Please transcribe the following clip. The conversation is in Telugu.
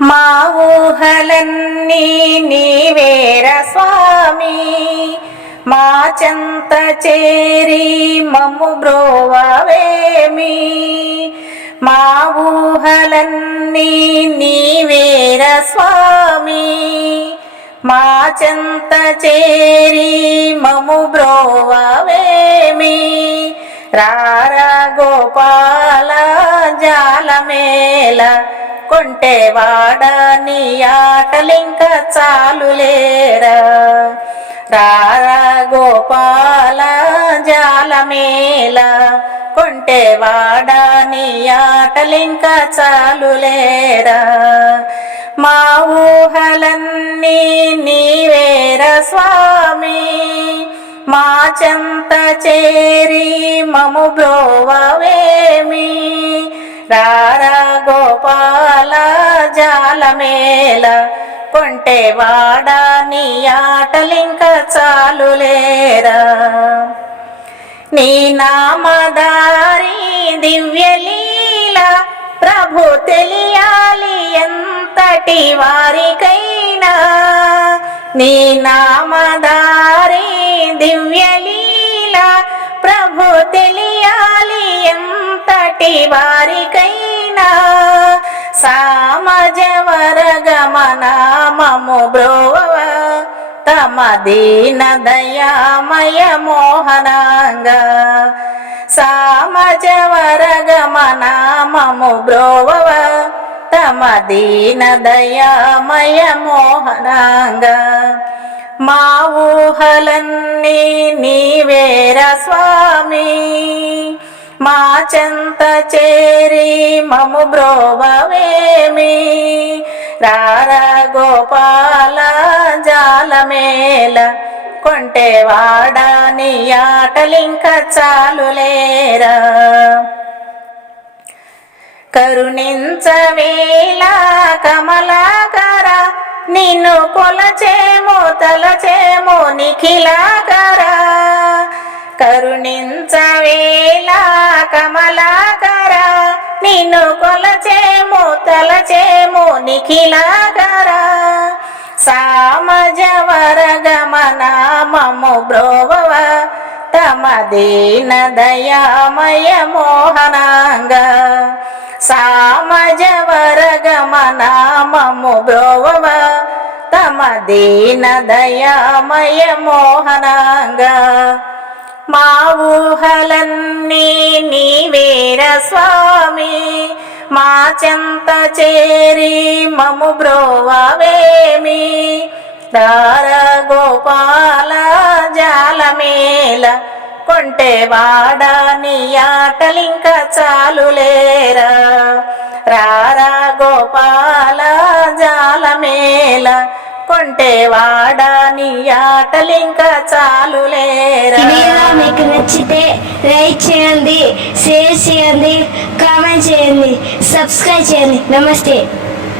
మా ఊహలన్నీ నీవేర స్వామి. మా చెంత చేరి మమ్ము బ్రోవవేమి. మా ఊహలన్నీ నీవేర స్వామి. మా చెంత చేరి మము బ్రోవవేమి. రారా గోపాల జాలమేల కొంటే వాడ నీ ఆటలింక చాలులేరా? రారా గోపాల జాలమేల కొంటేవాడ నీ ఆటలింక చాలులేరా? మా ఊహలన్నీ నీవేర స్వామి? మా చెంత చేరి మము బ్రోవవేమి? రారా గోపాల జాలమేల కొంటేవాడ నీ ఆటలింక చాలులేరా? నీ నామదారి దివ్యలీల ప్రభు తెలియాలి ఎంతటి వారికైనా. నీ నామదారి దివ్యలీల ప్రభు తెలియాలి ఎంతటి వారికైనా. సా వరగమనామము బ్రోవ తమ దీన దయామయ మోహనాంగ. సామజవరగమనామము బ్రోవ తమ దీన దయామయ మోహనాంగ. మా ఊహలన్నీ నీవేర స్వామి మా చెంత చేరి మము బ్రోవవేమి? రారా గోపాల జాలమేల కొంటే వాడాని ఆటలింక చాలులేరా? కరుణించవేలా కమలాకర నిన్ను కొలచేమో తలచేమో నిఖిలాకర. కరుణించవేళ నిన్ను కొలచేము తలచేము నిఖిలాగరా సామజ వరగమనామము బ్రోవవ తమ దీన దయామయ మోహనాంగ. సామజ వరగమనామము బ్రోవవ తమ దీన దయామయ మోహనాంగ. మా ఊహలన్నీ నీవేర స్వామి. మా చెంత చేరి మము బ్రోవవేమి. దార గోపాల జాలమేల కొంటేవాడ నీ ఆటలింక చాలులేరా. రారా గోపాల జాలమేల కొంటేవాడ నీ ఆటలింక చాలులేరా వీడియో మీకు నచ్చితే లైక్ చేయండి షేర్ చేయండి కామెంట్ చేయండి సబ్స్క్రైబ్ చేయండి. నమస్తే.